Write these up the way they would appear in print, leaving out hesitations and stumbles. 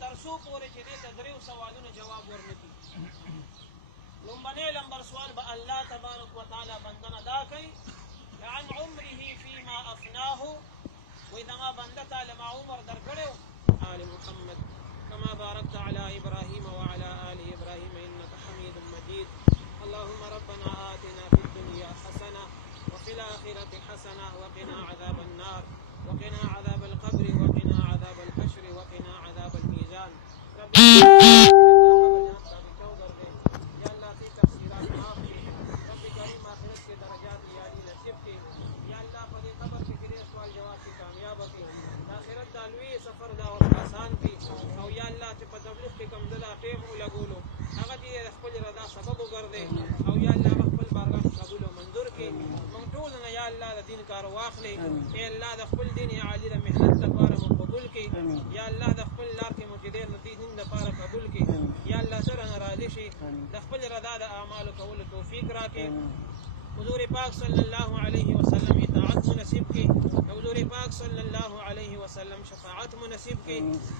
ترسو پورے چدے تدریو سوالوں نے جواب ورنکی لمبنے لمبر سوال با اللہ تبارک و تعالی بندنا دا کئی عن عمره فيما افناه واذا ما بندتا لما عمر درکڑو آل محمد كما باركت على ابراهيم وعلى آل ابراهيم انك حميد مجيد. اللهم ربنا آتنا في الدنيا حسنة وفي الآخرة حسنة وقنا عذاب النار وقنا عذاب القبر وقنا عذاب الحشر وقنا عذاب الميزان. رب یا اللہ کی تفسیرات معاف کی رب کریم آخرت کے درجات عالی نصیب کی یا اللہ فضی قبر کے گرے سوال جواب کی کامیاب کی آخرت دالوی سفر دا اور آسان کی او یا اللہ تے تبلیغ کے کم دلا ٹیم لگولو هغه دې خپل رضا سبب وګرځي او یا الله خپل بارگاہ قبول او منظور کړي موږ ټول نه یا الله د دین کار واخلي اے الله د خپل دین عالی د مهنت لپاره قبول کړي یا الله د خپل لار کې مجدد دین لپاره قبول کړي یا الله سره راضي شي د خپل رضا د اعمال کول توفیق راکړي حضور پاک صلی اللہ علیہ وسلم اطاعت منصب کی حضور پاک صلی اللہ علیہ وسلم شفاعت منصب کی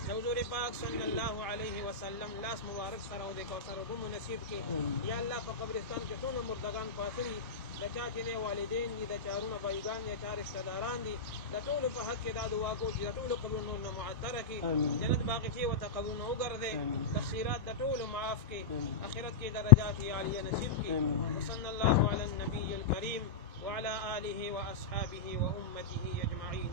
حضور پاک صلی اللہ علیہ وسلم لاس مبارک سره د کوثر بو منصب کی یا الله په قبرستان کې ټول مردگان فاصلی د چا چې والدین دي د چارونه بایگان یا چار رشتہ داران دي د ټول په حق کې دا دعا کو چې د ټول قبرونو معطره کی جنت باقی کی وتقبلون وګرځي تفسیرات د ټول معاف کی اخرت کې درجات عالیه نصیب کی صلی الله علی النبی الكریم وعلى آله وأصحابه وأمته أجمعين.